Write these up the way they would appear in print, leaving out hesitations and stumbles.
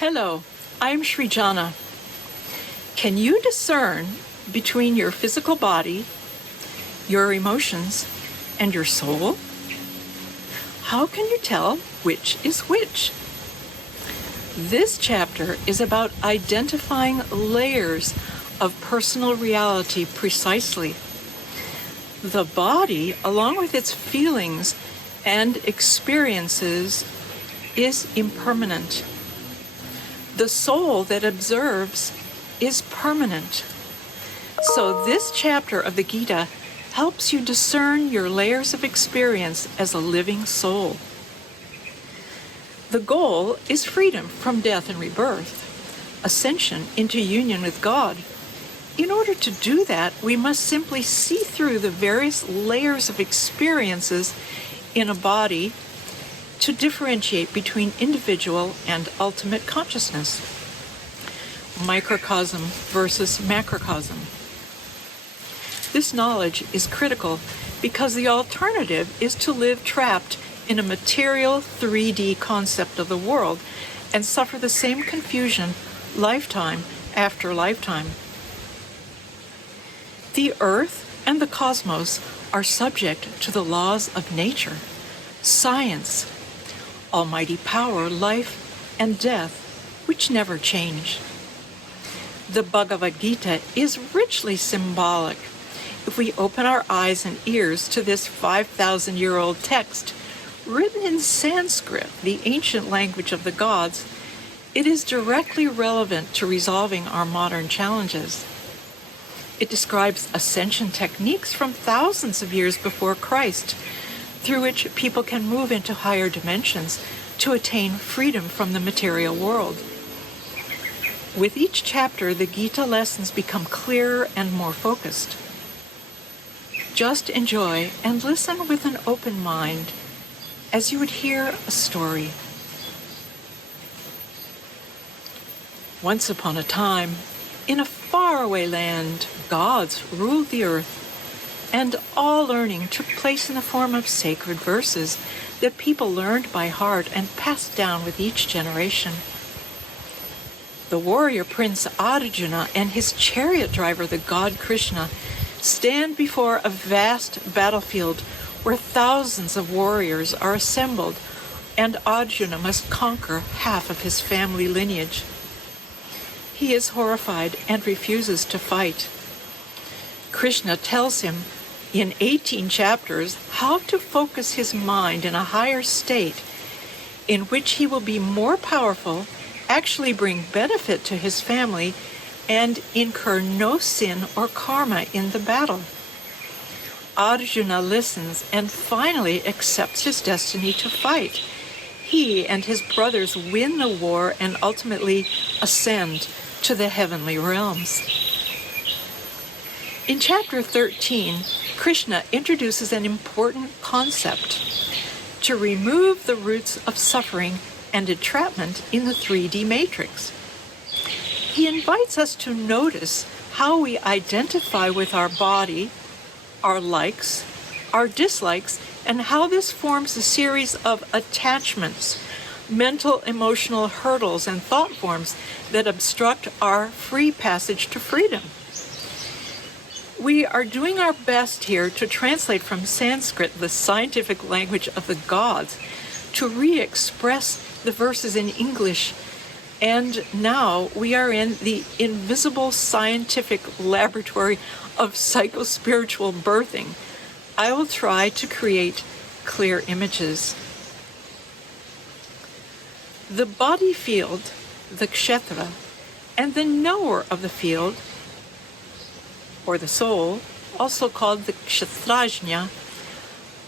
Hello, I'm Srijana. Can you discern between your physical body, your emotions, and your soul? How can you tell which is which? This chapter is about identifying layers of personal reality precisely. The body, along with its feelings and experiences, is impermanent. The soul that observes is permanent. So this chapter of the Gita helps you discern your layers of experience as a living soul. The goal is freedom from death and rebirth, ascension into union with God. In order to do that, we must simply see through the various layers of experiences in a body to differentiate between individual and ultimate consciousness. Microcosm versus macrocosm. This knowledge is critical because the alternative is to live trapped in a material 3D concept of the world and suffer the same confusion lifetime after lifetime. The earth and the cosmos are subject to the laws of nature, science, almighty power, life, and death, which never change. The Bhagavad Gita is richly symbolic. If we open our eyes and ears to this 5,000-year-old text, written in Sanskrit, the ancient language of the gods, it is directly relevant to resolving our modern challenges. It describes ascension techniques from thousands of years before Christ, through which people can move into higher dimensions to attain freedom from the material world. With each chapter, the Gita lessons become clearer and more focused. Just enjoy and listen with an open mind as you would hear a story. Once upon a time, in a faraway land, gods ruled the earth, and all learning took place in the form of sacred verses that people learned by heart and passed down with each generation. The warrior prince Arjuna and his chariot driver, the god Krishna, stand before a vast battlefield where thousands of warriors are assembled, and Arjuna must conquer half of his family lineage. He is horrified and refuses to fight. Krishna tells him in 18 chapters how to focus his mind in a higher state in which he will be more powerful, actually bring benefit to his family, and incur no sin or karma in the battle. Arjuna listens and finally accepts his destiny to fight. He and his brothers win the war and ultimately ascend to the heavenly realms. In chapter 13, Krishna introduces an important concept: to remove the roots of suffering and entrapment in the 3D matrix. He invites us to notice how we identify with our body, our likes, our dislikes, and how this forms a series of attachments, mental, emotional hurdles, and thought forms that obstruct our free passage to freedom. We are doing our best here to translate from Sanskrit, the scientific language of the gods, to re-express the verses in English. And now we are in the invisible scientific laboratory of psycho-spiritual birthing. I will try to create clear images. The body field, the kshetra, and the knower of the field, or the soul, also called the kshetrajna,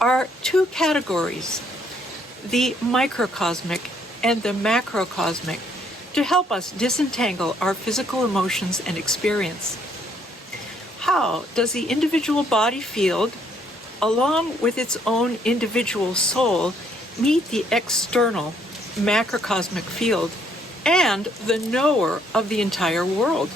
are two categories, the microcosmic and the macrocosmic, to help us disentangle our physical emotions and experience. How does the individual body field, along with its own individual soul, meet the external macrocosmic field and the knower of the entire world?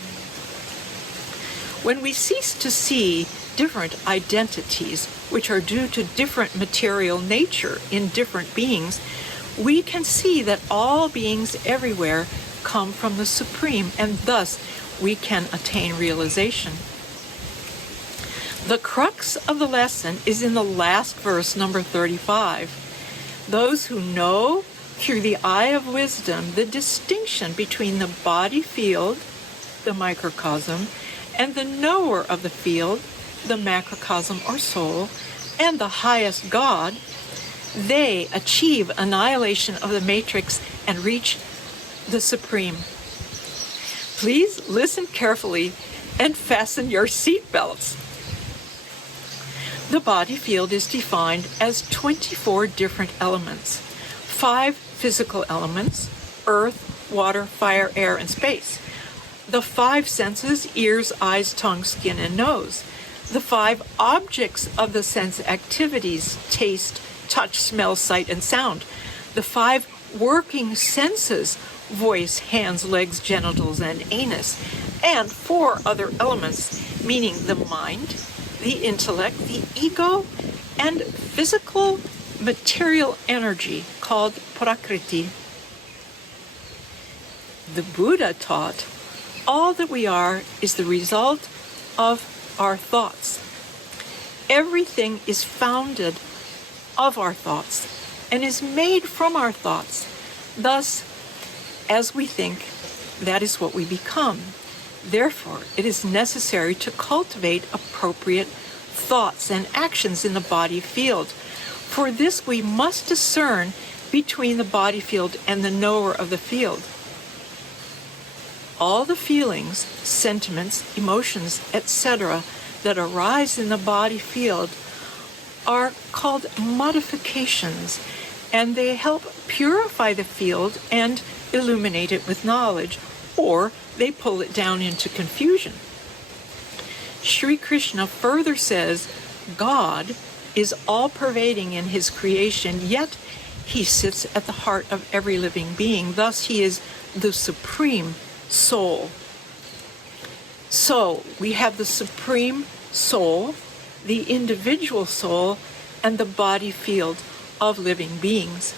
When we cease to see different identities, which are due to different material nature in different beings, we can see that all beings everywhere come from the Supreme, and thus we can attain realization. The crux of the lesson is in the last verse, number 35. Those who know through the eye of wisdom the distinction between the body field, the microcosm, and the knower of the field, the macrocosm or soul, and the highest God, they achieve annihilation of the matrix and reach the Supreme. Please listen carefully and fasten your seatbelts. The body field is defined as 24 different elements. 5 physical elements: earth, water, fire, air, and space. The 5 senses: ears, eyes, tongue, skin, and nose. The 5 objects of the sense activities: taste, touch, smell, sight, and sound. The 5 working senses: voice, hands, legs, genitals, and anus. And 4 other elements, meaning the mind, the intellect, the ego, and physical material energy called prakriti. The Buddha taught all that we are is the result of our thoughts. Everything is founded of our thoughts and is made from our thoughts. Thus, as we think, that is what we become. Therefore, it is necessary to cultivate appropriate thoughts and actions in the body field. For this, we must discern between the body field and the knower of the field. All the feelings, sentiments, emotions, etc. that arise in the body field are called modifications, and they help purify the field and illuminate it with knowledge, or they pull it down into confusion. Sri Krishna further says, God is all-pervading in his creation, yet he sits at the heart of every living being. Thus, he is the supreme soul. So, we have the supreme soul, the individual soul, and the body field of living beings.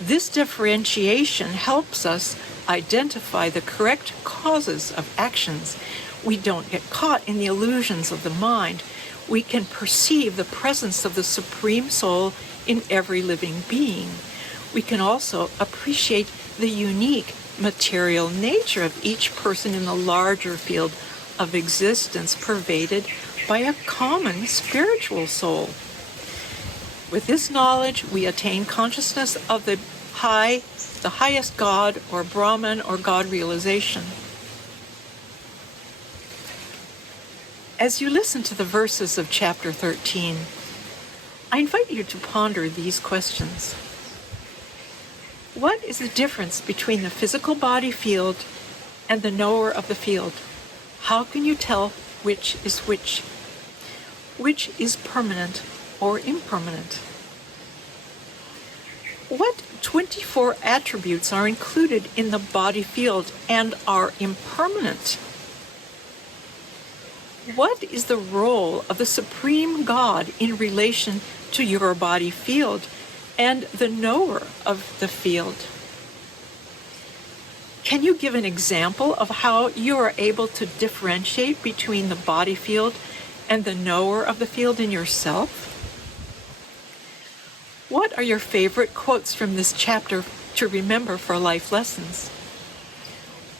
This differentiation helps us identify the correct causes of actions. We don't get caught in the illusions of the mind. We can perceive the presence of the Supreme Soul in every living being. We can also appreciate the unique material nature of each person in the larger field of existence, pervaded by a common spiritual soul. With this knowledge, we attain consciousness of the highest God, or Brahman, or God realization. As you listen to the verses of chapter 13, I invite you to ponder these questions. What is the difference between the physical body field and the knower of the field? How can you tell which is which? Which is permanent or impermanent? What 24 attributes are included in the body field and are impermanent? What is the role of the Supreme God in relation to your body field and the knower of the field? Can you give an example of how you are able to differentiate between the body field and the knower of the field in yourself? What are your favorite quotes from this chapter to remember for life lessons?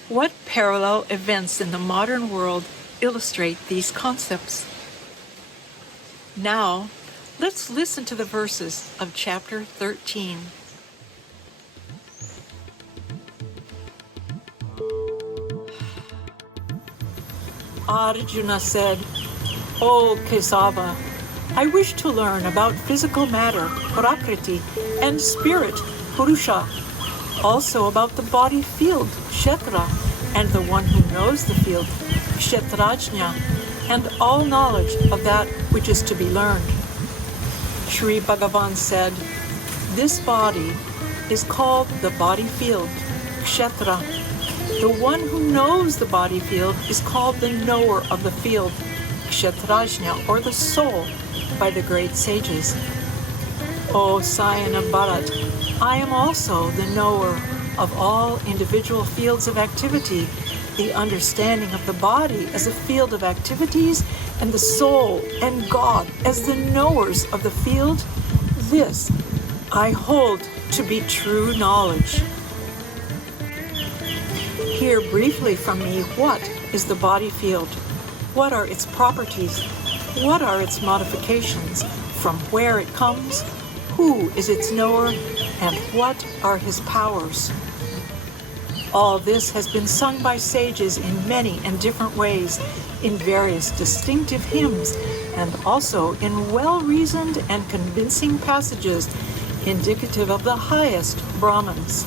What parallel events in the modern world illustrate these concepts? Now, let's listen to the verses of chapter 13. Arjuna said, "O Kesava, I wish to learn about physical matter, Prakriti, and spirit, Purusha, also about the body field, Kshetra, and the one who knows the field, Kshetrajna, and all knowledge of that which is to be learned." Sri Bhagavan said, "This body is called the body field, Kshetra. The one who knows the body field is called the knower of the field, Kshetrajna, or the soul, by the great sages. O Scion of Bharat, I am also the knower of all individual fields of activity, the understanding of the body as a field of activities, and the soul and God as the knowers of the field, this I hold to be true knowledge. Hear briefly from me what is the body field, what are its properties, what are its modifications, from where it comes, who is its knower, and what are his powers. All this has been sung by sages in many and different ways, in various distinctive hymns, and also in well-reasoned and convincing passages indicative of the highest Brahmans.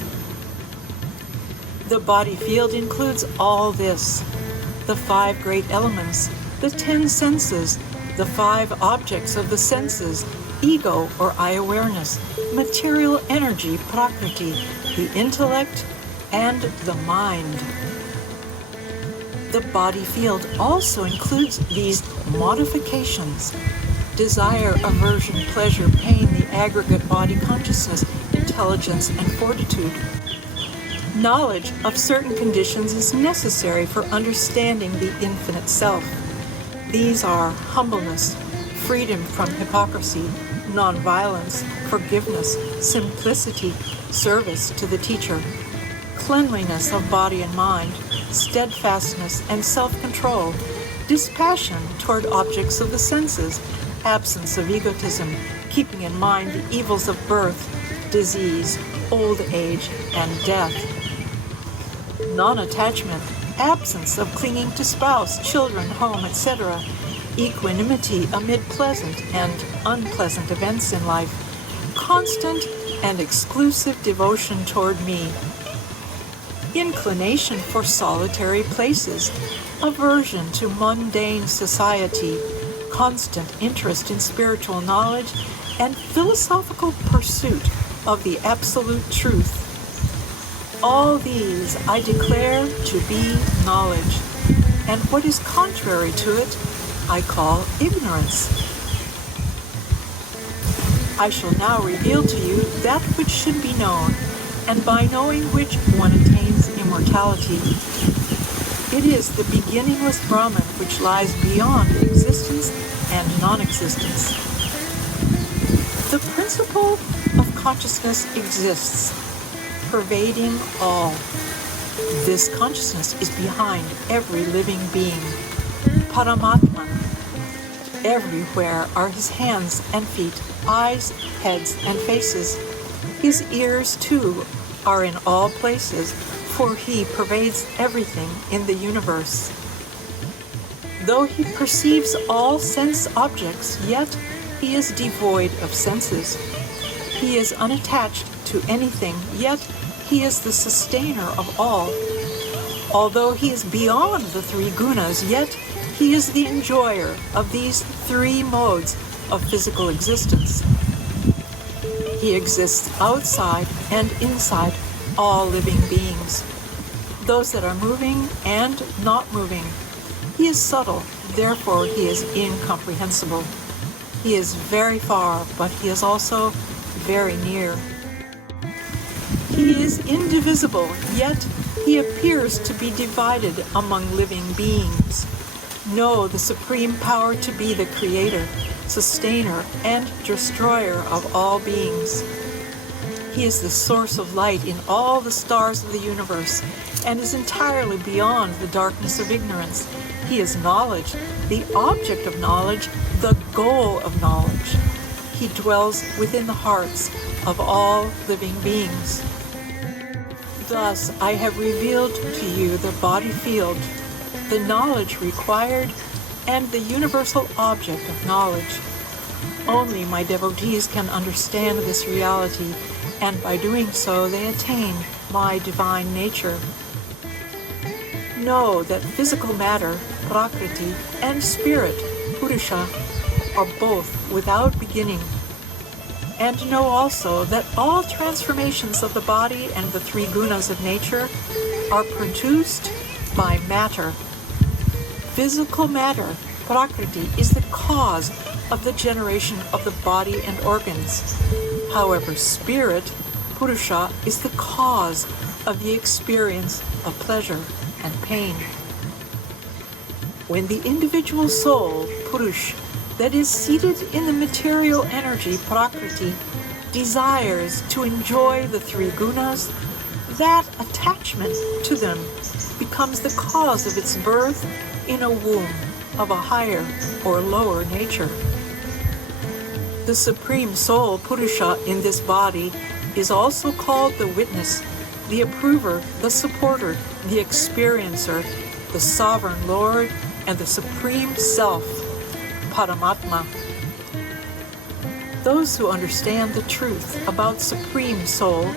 The body field includes all this: the 5 great elements, the 10 senses, the 5 objects of the senses, ego or I-awareness, material energy, prakriti, the intellect, and the mind. The body field also includes these modifications: desire, aversion, pleasure, pain, the aggregate body consciousness, intelligence, and fortitude. Knowledge of certain conditions is necessary for understanding the infinite self. These are humbleness, freedom from hypocrisy, non-violence, forgiveness, simplicity, service to the teacher, cleanliness of body and mind, steadfastness and self-control, dispassion toward objects of the senses, absence of egotism, keeping in mind the evils of birth, disease, old age, and death, non-attachment, absence of clinging to spouse, children, home, etc., equanimity amid pleasant and unpleasant events in life, constant and exclusive devotion toward me, inclination for solitary places, aversion to mundane society, constant interest in spiritual knowledge, and philosophical pursuit of the absolute truth. All these I declare to be knowledge, and what is contrary to it I call ignorance. I shall now reveal to you that which should be known, and by knowing which one attains immortality. It is the beginningless Brahman which lies beyond existence and non-existence. The principle of consciousness exists, pervading all. This consciousness is behind every living being. Paramatman. Everywhere are his hands and feet, eyes, heads, and faces. His ears, too, are in all places, for he pervades everything in the universe. Though he perceives all sense objects, yet he is devoid of senses. He is unattached to anything, yet he is the sustainer of all. Although he is beyond the 3 gunas, yet he is the enjoyer of these 3 modes of physical existence. He exists outside and inside all living beings, those that are moving and not moving. He is subtle, therefore he is incomprehensible. He is very far, but he is also very near. He is indivisible, yet he appears to be divided among living beings. Know the supreme power to be the creator, sustainer, and destroyer of all beings. He is the source of light in all the stars of the universe, and is entirely beyond the darkness of ignorance. He is knowledge, the object of knowledge, the goal of knowledge. He dwells within the hearts of all living beings. Thus I have revealed to you the body field, the knowledge required, and the universal object of knowledge. Only my devotees can understand this reality, and by doing so they attain my divine nature. Know that physical matter, prakriti, and spirit, purusha, are both without beginning. And know also that all transformations of the body and the 3 gunas of nature are produced by matter. Physical matter, prakriti, is the cause of the generation of the body and organs. However, spirit, purusha, is the cause of the experience of pleasure and pain. When the individual soul, Purush, that is seated in the material energy, Prakriti, desires to enjoy the three gunas, that attachment to them becomes the cause of its birth in a womb of a higher or lower nature. The Supreme Soul, Purusha, in this body is also called the witness, the approver, the supporter, the experiencer, the sovereign Lord, and the Supreme Self, Paramatma. Those who understand the truth about Supreme Soul,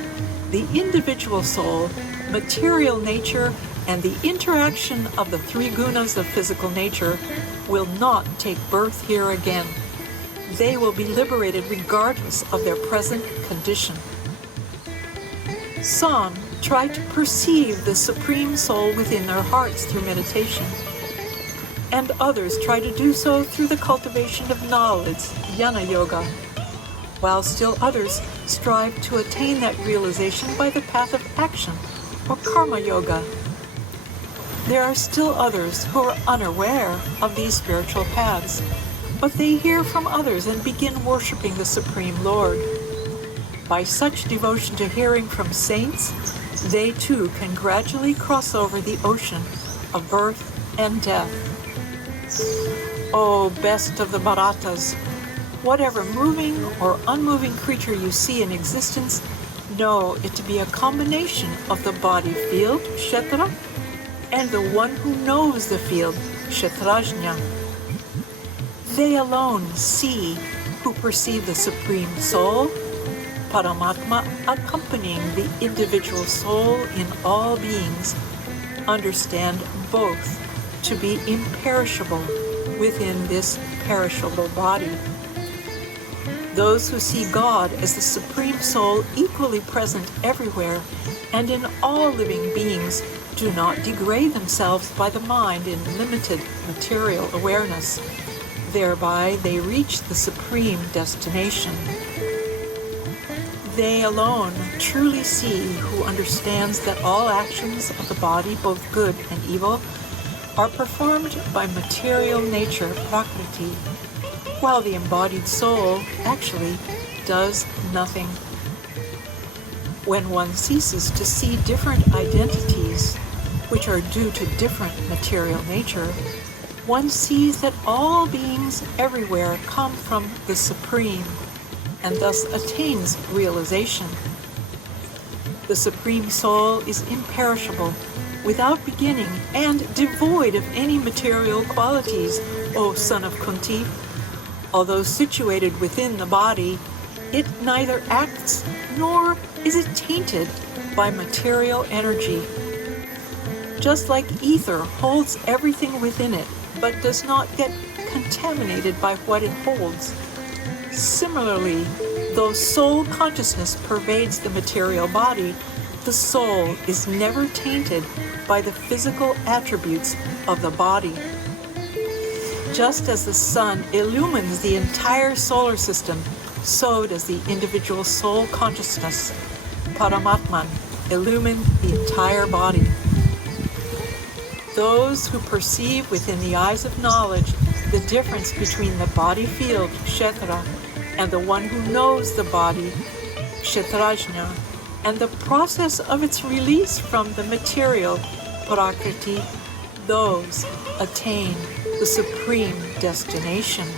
the individual soul, material nature, and the interaction of the three gunas of physical nature will not take birth here again. They will be liberated regardless of their present condition. Some try to perceive the Supreme Soul within their hearts through meditation, and others try to do so through the cultivation of knowledge, Jnana Yoga, while still others strive to attain that realization by the path of action, or Karma Yoga. There are still others who are unaware of these spiritual paths, but they hear from others and begin worshiping the Supreme Lord. By such devotion to hearing from saints, they too can gradually cross over the ocean of birth and death. O best of the Bharatas, whatever moving or unmoving creature you see in existence, know it to be a combination of the body field, Kshetra, and the one who knows the field, Kshetrajna. They alone see who perceive the Supreme Soul, Paramatma, accompanying the individual soul in all beings, understand both to be imperishable within this perishable body. Those who see God as the Supreme Soul equally present everywhere and in all living beings do not degrade themselves by the mind in limited material awareness. Thereby they reach the supreme destination. They alone truly see who understands that all actions of the body, both good and evil, are performed by material nature, Prakriti, while the embodied soul actually does nothing. When one ceases to see different identities, which are due to different material nature, one sees that all beings everywhere come from the Supreme, and thus attains realization. The Supreme Soul is imperishable, without beginning, and devoid of any material qualities, O son of Kunti. Although situated within the body, it neither acts nor is it tainted by material energy. Just like ether holds everything within it, but does not get contaminated by what it holds. Similarly, though soul consciousness pervades the material body, the soul is never tainted by the physical attributes of the body. Just as the sun illumines the entire solar system, so does the individual soul consciousness, Paramatman, illumine the entire body. Those who perceive within the eyes of knowledge the difference between the body field, Kshetra, and the one who knows the body, Kshetrajna, and the process of its release from the material, Prakriti, those attain the supreme destination.